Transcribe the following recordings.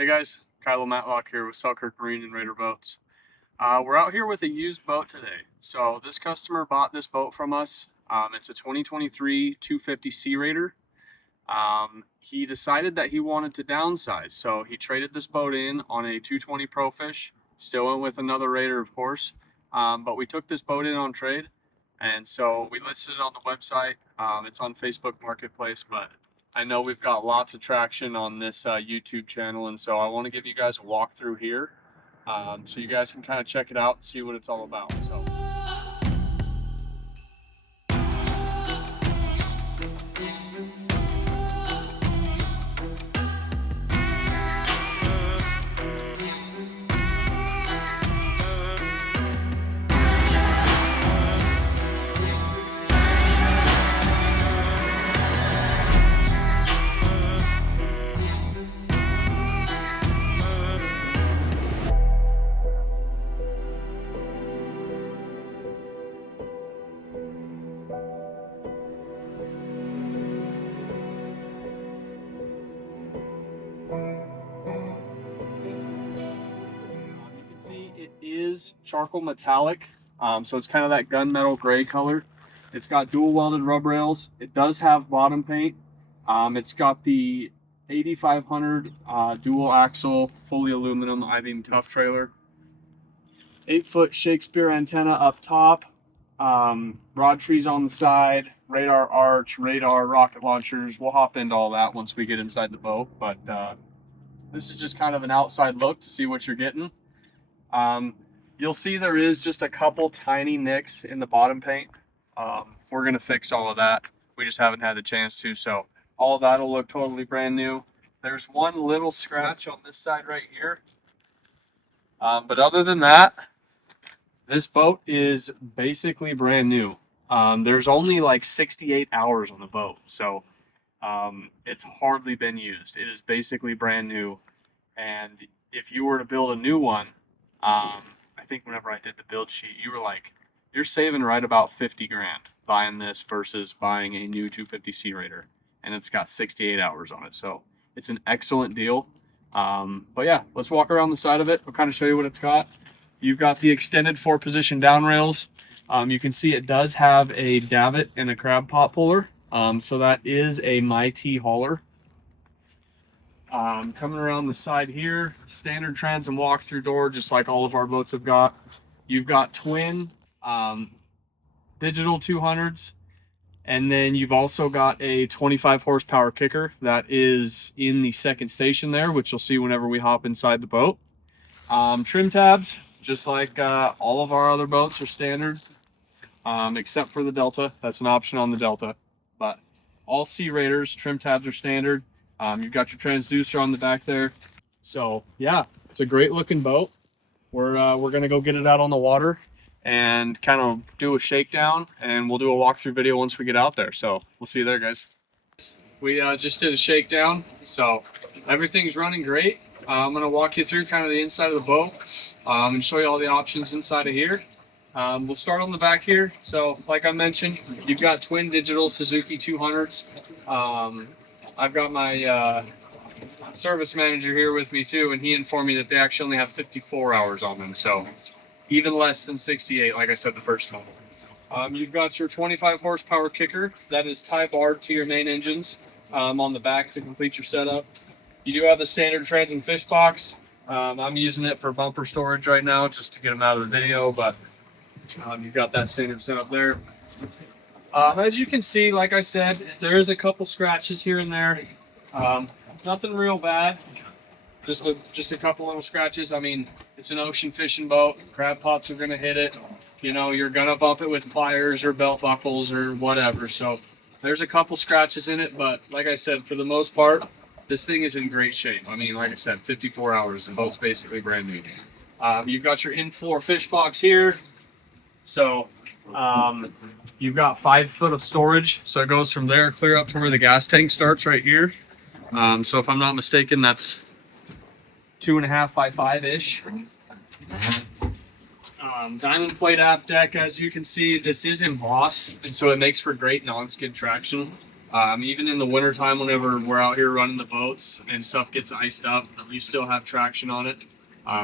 Hey guys, Kylo Matlock here with Selkirk Marine and Raider Boats. We're out here with a used boat today. So this customer bought this boat from us. It's a 2023 250 Sea Raider. He decided that he wanted to downsize, so he traded this boat in on a 220 Pro Fish. Still went with another Raider, of course, but we took this boat in on trade, and so we listed it on the website. It's on Facebook Marketplace, but I know we've got lots of traction on this YouTube channel, and so I want to give you guys a walkthrough here, so you guys can kind of check it out and see what it's all about. So. You can see it is charcoal metallic, so it's kind of that gunmetal gray color. It's got dual welded rub rails. It does have bottom paint. It's got the 8500 dual axle, fully aluminum I-beam tough trailer. 8-foot Shakespeare antenna up top. Rod trees on the side, radar arch, radar, rocket launchers. We'll hop into all that once we get inside the boat, but this is just kind of an outside look to see what you're getting. You'll see there is just a couple tiny nicks in the bottom paint. We're going to fix all of that. We just haven't had the chance to, so all of that will look totally brand new. There's one little scratch on this side right here. But other than that, this boat is basically brand new. There's only like 68 hours on the boat, so it's hardly been used. It is basically brand new. And if you were to build a new one, I think whenever I did the build sheet, you were like, you're saving right about 50 grand buying this versus buying a new 250 Sea Raider. And it's got 68 hours on it, so it's an excellent deal. But yeah, let's walk around the side of it. I'll kind of show you what it's got. You've got the extended 4-position down rails. You can see it does have a davit and a crab pot puller. So that is a MyT hauler. Coming around the side here, standard transom walk-through door, just like all of our boats have got. You've got twin digital 200s, and then you've also got a 25 horsepower kicker that is in the second station there, which you'll see whenever we hop inside the boat. Trim tabs, just like all of our other boats, are standard, except for the Delta. That's an option on the Delta, but all Sea Raiders trim tabs are standard. You've got your transducer on the back there. So yeah, it's a great looking boat. We're gonna go get it out on the water and kind of do a shakedown, and we'll do a walkthrough video once we get out there. So we'll see you there, guys. We just did a shakedown, so everything's running great. I'm gonna walk you through kind of the inside of the boat and show you all the options inside of here. We'll start on the back here. So like I mentioned, you've got twin digital Suzuki 200s. I've got my service manager here with me too, and he informed me that they actually only have 54 hours on them, so even less than 68, like I said the first time. You've got your 25 horsepower kicker that is tie-barred to your main engines on the back to complete your setup. You do have the standard transom fish box. I'm using it for bumper storage right now just to get them out of the video, but you've got that standard setup there. As you can see, like I said, there is a couple scratches here and there. Nothing real bad. Just a couple little scratches. I mean, it's an ocean fishing boat. Crab pots are gonna hit it. You know, you're gonna bump it with pliers or belt buckles or whatever. So there's a couple scratches in it, but like I said, for the most part, this thing is in great shape. I mean, like I said, 54 hours. The boat's basically brand new. You've got your in-floor fish box here. So you've got 5 foot of storage. So it goes from there clear up to where the gas tank starts right here. So if I'm not mistaken, that's 2.5 by 5-ish. Diamond plate aft deck. As you can see, this is embossed, and so it makes for great non-skid traction. Even in the wintertime, whenever we're out here running the boats and stuff gets iced up, you still have traction on it.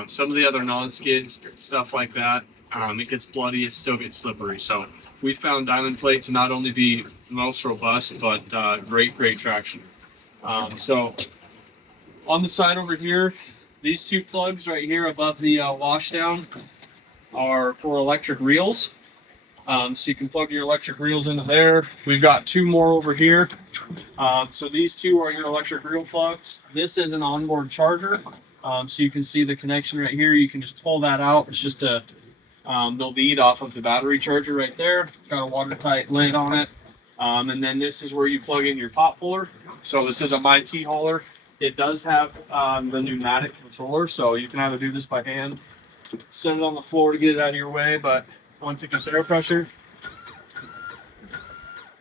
Some of the other non-skid stuff like that, it gets bloody, it still gets slippery. So we found diamond plate to not only be most robust, but great traction. So on the side over here, these two plugs right here above the washdown are for electric reels. So you can plug your electric reels into there. We've got two more over here. So these two are your electric reel plugs. This is an onboard charger. So you can see the connection right here. You can just pull that out. It's just the lead off of the battery charger right there. Got a watertight lid on it. And then this is where you plug in your pot puller. So this is a MyT hauler. It does have the pneumatic controller, so you can either do this by hand, set it on the floor to get it out of your way, but once it gets air pressure,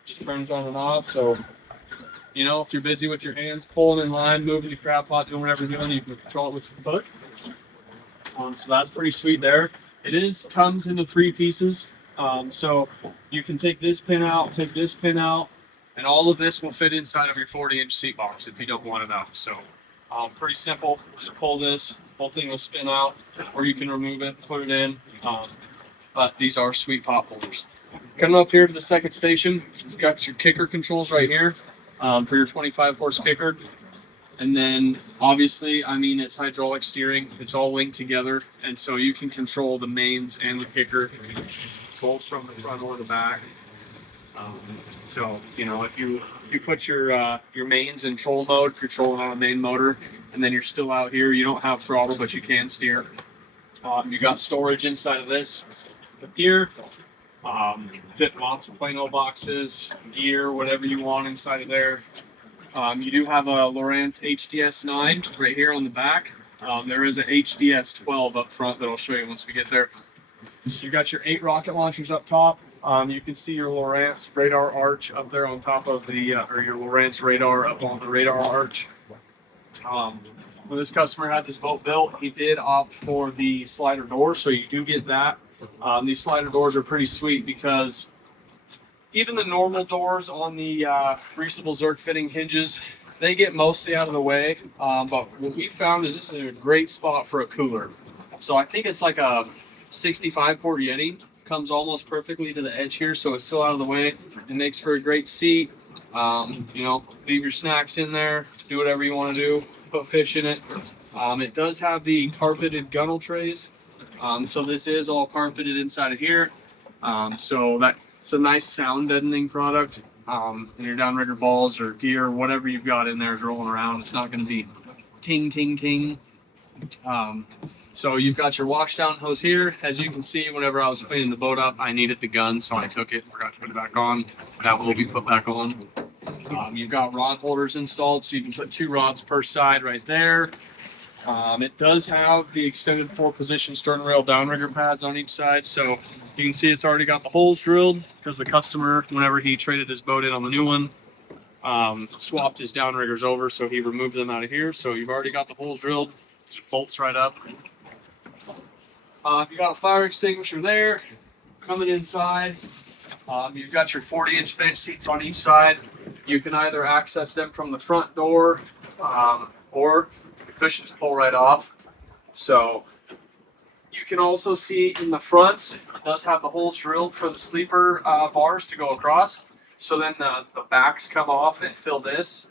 just turns on and off. So, you know, if you're busy with your hands, pulling in line, moving your crab pot, doing whatever you're doing, you can control it with your foot. So that's pretty sweet there. It comes into 3 pieces. So you can take this pin out, take this pin out, and all of this will fit inside of your 40-inch seat box if you don't want it out. So pretty simple. Just pull this, whole thing will spin out, or you can remove it, put it in. But these are sweet pot holders. Coming up here to the second station, you've got your kicker controls right here for your 25 horse kicker. And then obviously, I mean, it's hydraulic steering. It's all linked together. And so you can control the mains and the kicker both from the front or the back. So, you know, if you put your mains in troll mode, if you're trolling on a main motor, and then you're still out here, you don't have throttle, but you can steer. You got storage inside of this. Here, fit lots of Plano boxes, gear, whatever you want inside of there. You do have a Lowrance HDS 9 right here on the back. There is a HDS 12 up front that I'll show you once we get there. You got your 8 rocket launchers up top. You can see your Lowrance radar arch up there on top of the, or your Lowrance radar up on the radar arch. When this customer had this boat built, he did opt for the slider door, so you do get that. These slider doors are pretty sweet because even the normal doors on the greasable Zerk fitting hinges, they get mostly out of the way. But what we found is this is a great spot for a cooler. So I think it's like a 65 quart Yeti. Comes almost perfectly to the edge here, so it's still out of the way. It makes for a great seat. You know, leave your snacks in there, do whatever you want to do, put fish in it. It does have the carpeted gunnel trays. So this is all carpeted inside of here. So that's a nice sound deadening product. And your downrigger balls or gear, whatever you've got in there is rolling around. It's not going to be ting, ting, ting. So you've got your washdown hose here. As you can see, whenever I was cleaning the boat up, I needed the gun, so I took it, forgot to put it back on. That will be put back on. You've got rod holders installed, so you can put 2 rods per side right there. It does have the extended 4-position stern rail downrigger pads on each side, so you can see it's already got the holes drilled because the customer, whenever he traded his boat in on the new one, swapped his downriggers over, so he removed them out of here. So you've already got the holes drilled, just bolts right up. You got a fire extinguisher there. Coming inside, you've got your 40-inch bench seats on each side. You can either access them from the front door, or the cushions pull right off. So you can also see in the front, it does have the holes drilled for the sleeper bars to go across. So then the backs come off and fill this.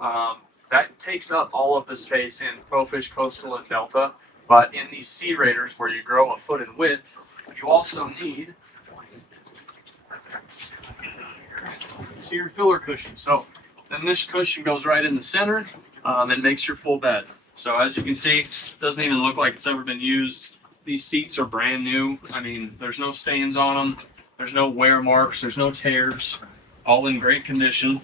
That takes up all of the space in Profish, Coastal, and Delta. But in these Sea Raiders, where you grow a foot in width, you also need your filler cushion. So then this cushion goes right in the center and makes your full bed. So as you can see, it doesn't even look like it's ever been used. These seats are brand new. I mean, there's no stains on them. There's no wear marks. There's no tears. All in great condition.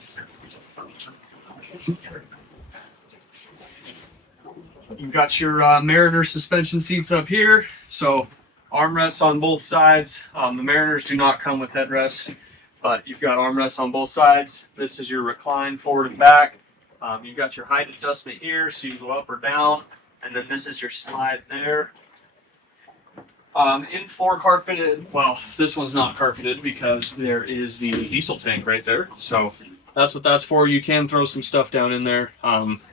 You've got your Mariner suspension seats up here. So armrests on both sides. The Mariners do not come with headrests, but you've got armrests on both sides. This is your recline forward and back. You've got your height adjustment here, so you can go up or down. And then this is your slide there. In floor carpeted, well, this one's not carpeted because there is the diesel tank right there. So that's what that's for. You can throw some stuff down in there.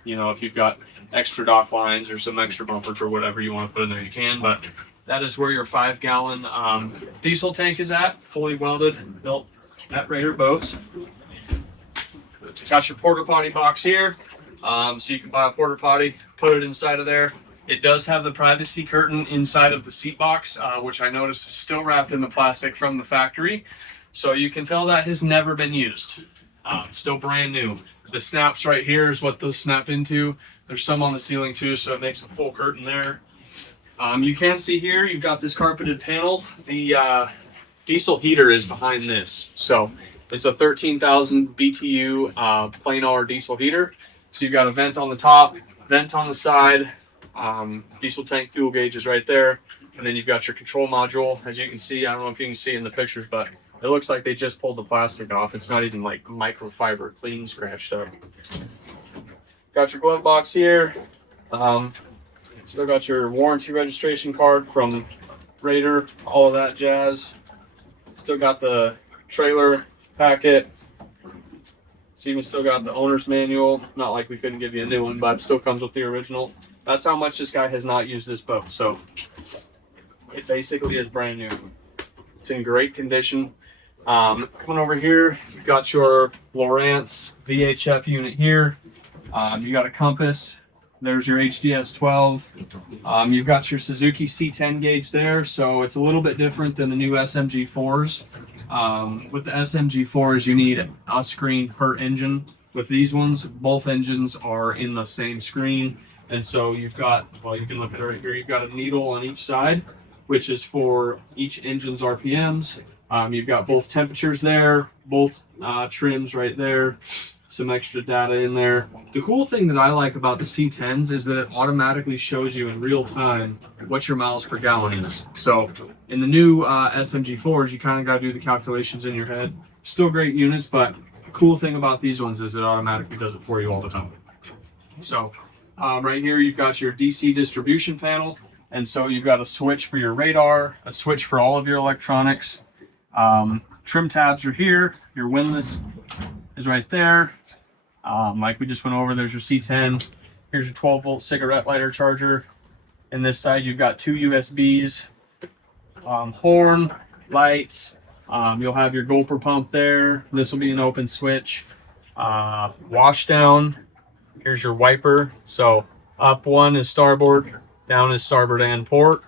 You know, if you've got extra dock lines or some extra bumpers or whatever you want to put in there, you can. But that is where your 5-gallon diesel tank is at, fully welded, built at Raider Boats. Got your porta potty box here, so you can buy a porta potty, put it inside of there. It does have the privacy curtain inside of the seat box, which I noticed is still wrapped in the plastic from the factory. So you can tell that has never been used. Still brand new. The snaps right here is what those snap into. There's some on the ceiling too, so it makes a full curtain there. You can see here, you've got this carpeted panel. The diesel heater is behind this. So it's a 13,000 BTU plain R diesel heater. So you've got a vent on the top, vent on the side, diesel tank fuel gauge is right there. And then you've got your control module. As you can see, I don't know if you can see in the pictures, but it looks like they just pulled the plastic off. It's not even like microfiber clean scratched up. Got your glove box here. Still got your warranty registration card from Raider, all of that jazz. Still got the trailer packet. It's even still got the owner's manual. Not like we couldn't give you a new one, but it still comes with the original. That's how much this guy has not used this boat. So it basically is brand new. It's in great condition. Coming over here, you've got your Lowrance VHF unit here. You got a compass. There's your HDS 12. You've got your Suzuki C10 gauge there, so it's a little bit different than the new SMG4s. With the SMG4s, you need a screen per engine. With these ones, both engines are in the same screen. And so you've got, well, you can look at it right here, you've got a needle on each side, which is for each engine's RPMs. You've got both temperatures there, both trims right there, some extra data in there. The cool thing that I like about the C10s is that it automatically shows you in real time what your miles per gallon is. So in the new SMG4s, you kind of got to do the calculations in your head. Still great units, but the cool thing about these ones is it automatically does it for you all the time. So right here, you've got your DC distribution panel. And so you've got a switch for your radar, a switch for all of your electronics. Trim tabs are here. Your windlass is right there. Like we just went over, there's your C10. Here's your 12-volt cigarette lighter charger. And this side, you've got 2 USBs, horn, lights. You'll have your gulper pump there. This will be an open switch. Wash down. Here's your wiper. So up one is starboard, down is starboard and port.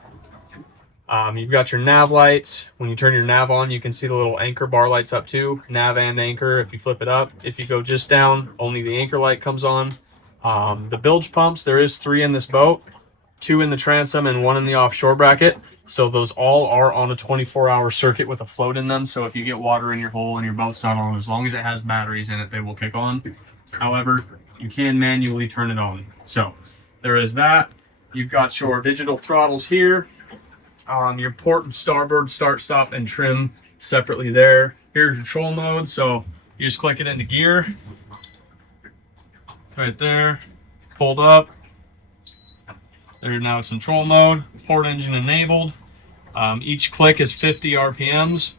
You've got your nav lights. When you turn your nav on, you can see the little anchor bar lights up too. Nav and anchor if you flip it up. If you go just down, only the anchor light comes on. The bilge pumps, there is 3 in this boat, 2 in the transom and 1 in the offshore bracket. So those all are on a 24-hour circuit with a float in them. So if you get water in your hole and your boat's not on, as long as it has batteries in it, they will kick on. However, you can manually turn it on. So there is that. You've got your digital throttles here. Your port and starboard, start, stop, and trim separately there. Here's your control mode. So you just click it into gear. Right there. Pulled up. There, now it's control mode. Port engine enabled. Each click is 50 RPMs.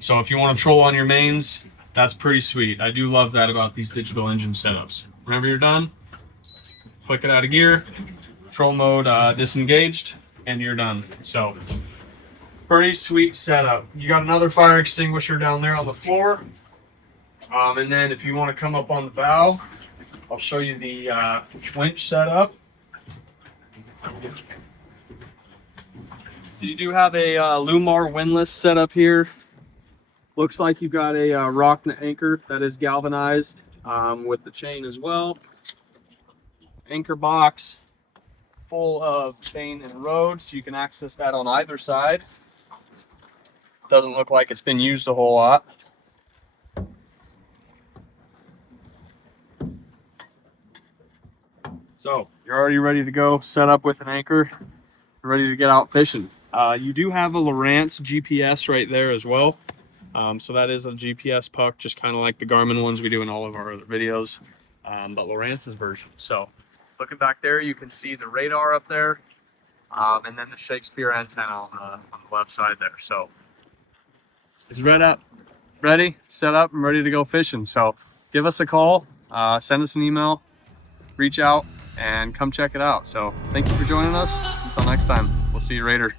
So if you want to troll on your mains, that's pretty sweet. I do love that about these digital engine setups. Whenever you're done, click it out of gear. Control mode disengaged. And you're done. So pretty sweet setup. You got another fire extinguisher down there on the floor. And then if you want to come up on the bow, I'll show you the winch setup. So you do have a Lumar windlass setup here. Looks like you've got a rock anchor that is galvanized with the chain as well. Anchor box. Full of chain and road, so you can access that on either side. Doesn't look like it's been used a whole lot. So you're already ready to go, set up with an anchor, ready to get out fishing. You do have a Lowrance GPS right there as well. So that is a GPS puck, just kind of like the Garmin ones we do in all of our other videos, but Lowrance's version. So looking back there, you can see the radar up there, and then the Shakespeare antenna on the left side there. So it's ready, set up, and ready to go fishing. So give us a call, send us an email, reach out, and come check it out. So thank you for joining us. Until next time, we'll see you later.